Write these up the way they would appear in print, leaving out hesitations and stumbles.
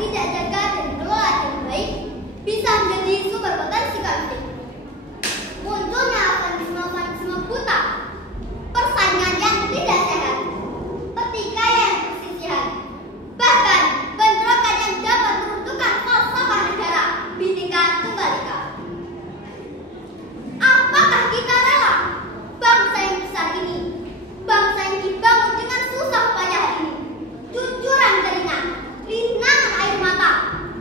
tidak jaga dan dikelola dengan baik, bisa menjadi sumber potensi konflik. Munculnya fanatisme buta, persaingan yang tidak sehat, pertikaian perselisihan, bahkan bentrokan yang dapat meruntuhkan falsafah negara Bhinneka Tunggal Ika. Apakah kita rela bangsa yang besar ini, bangsa yang dibangun dengan susah payah ini, cucuran telinga, linangan air mata,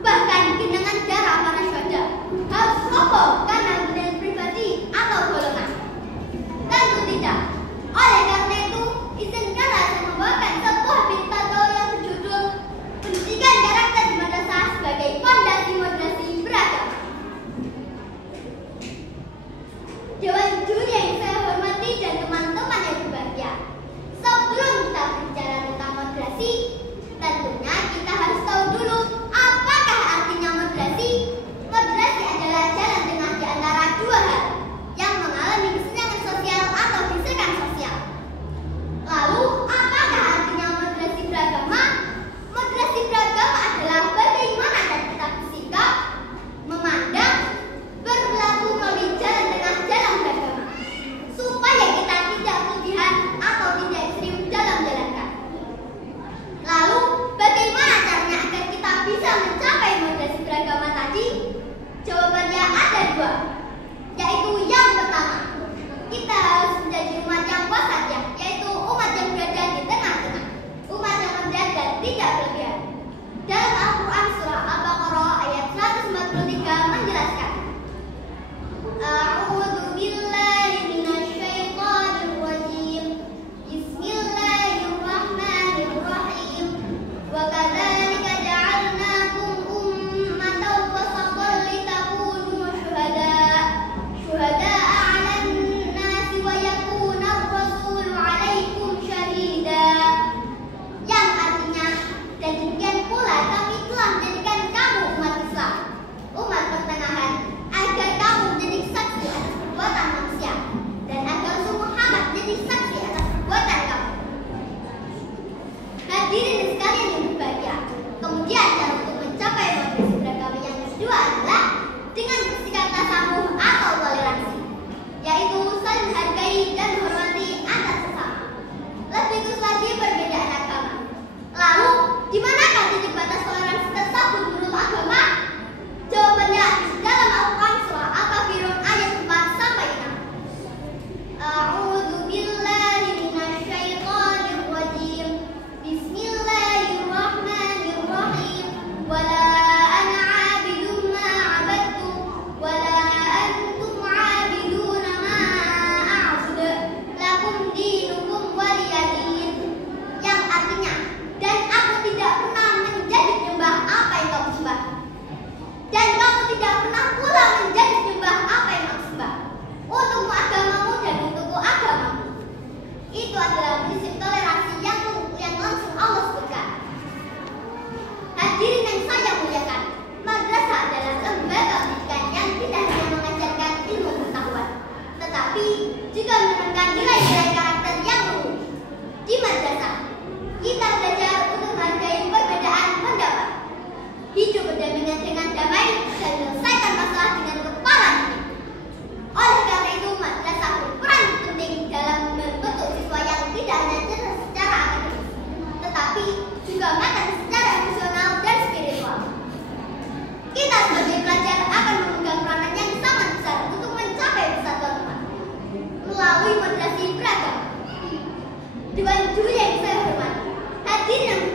bahkan genangan darah para syuhada, harus roboh karena kepentingan pribadi atau golongan? Tentu tidak. Oleh karena itu, izinkanlah saya membawakan sebuah pidato yang berjudul Pendidikan Karakter di Madrasah sebagai Fondasi Moderasi Beragama. Dewan juri yang saya hormati dan teman-teman yang berbahagia, sebelum kita berbicara tentang moderasi, tentunya kita harus tahu dulu apakah artinya moderasi. Moderasi adalah jalan tengah di antara dua hal yang mengalami kesenjangan sosial atau gesekan sosial. Lalu, apakah artinya moderasi beragama? Moderasi beragama adalah bagaimana kita bersikap, memandang, berlaku melalui jalan tengah dalam beragama, supaya kita tidak berlebihan atau tidak ekstrim dalam menjalankan. Lalu, bagaimana caranya agar kita bisa mencapai moderasi beragama tadi? Jawabannya ada dua, yaitu yang pertama, kita harus menjadi umat yang wasatiyah, yaitu umat yang berada di tengah-tengah, umat yang moderat dan tidak berlebihan. Dalam Al-Quran surah Al-Baqarah ayat 143 menjelaskan, A'udzu billahi minasyaitonir rajim. Bismillahirrahmanirrahim. Wa kadzalika ja'alnakum ummatan wasatan litakunu syuhada'a 'alan nasi wa yakuna ar-rasulu 'alaikum syahida. Yang artinya, dan demikian pula kami telah menjadikan kamu umat Islam, umat pertengahan, agar kamu menjadi saksi atas perbuatan manusia, dan agar Rasul Muhammad menjadi saksi atas perbuatan kamu. Hadirin sekalian yang berbahagia, kemudian cara untuk mencapai moderasi beragama yang kedua adalah dengan bersikap tasamuh atau toleransi, yaitu saling menghargai dan menghormati antar sesama, lebih khusus lagi perbedaan agama. Lalu, di manakah titik batas toleransi tersebut menurut agama? Jawabannya dalam Al-Quran surah Al-Kafirun ayat 4 sampai 6. A'udzu billahi minasyaitonir rajim. Bismillahirrahmanirrahim. Wala ana 'abidun ma 'abadtum wala antum 'abiduna ma a'budu. Lakum dinukum waliyadin. Yang artinya, dan aku tidak pernah menjadi penyembah apa yang kamu sembah, dan kamu tidak pernah pula menjadi penyembah apa yang kamu sembah. Untukmu agamamu dan untukku agamamu. Itu adalah prinsip toleransi yang langsung Allah sebutkan. Hadirin yang saya muliakan, madrasah adalah lembaga pendidikan yang tidak hanya mengajarkan ilmu pengetahuan, tetapi juga menanamkan nilai-nilai karakter yang luhur. Di madrasah, kita belajar untuk menghargai perbedaan pendapat, hidup berdampingan dengan damai, dan menyelesaikan masalah dengan kepala dingin. Oleh karena itu, madrasah berperan penting dalam membentuk siswa yang tidak hanya cerdas secara akademis, tetapi juga matang secara emosional dan spiritual. Kita sebagai pelajar akan memegang peranan yang sangat besar untuk mencapai persatuan umat melalui moderasi beragama. Dewan juri yang saya hormati, hadirin yang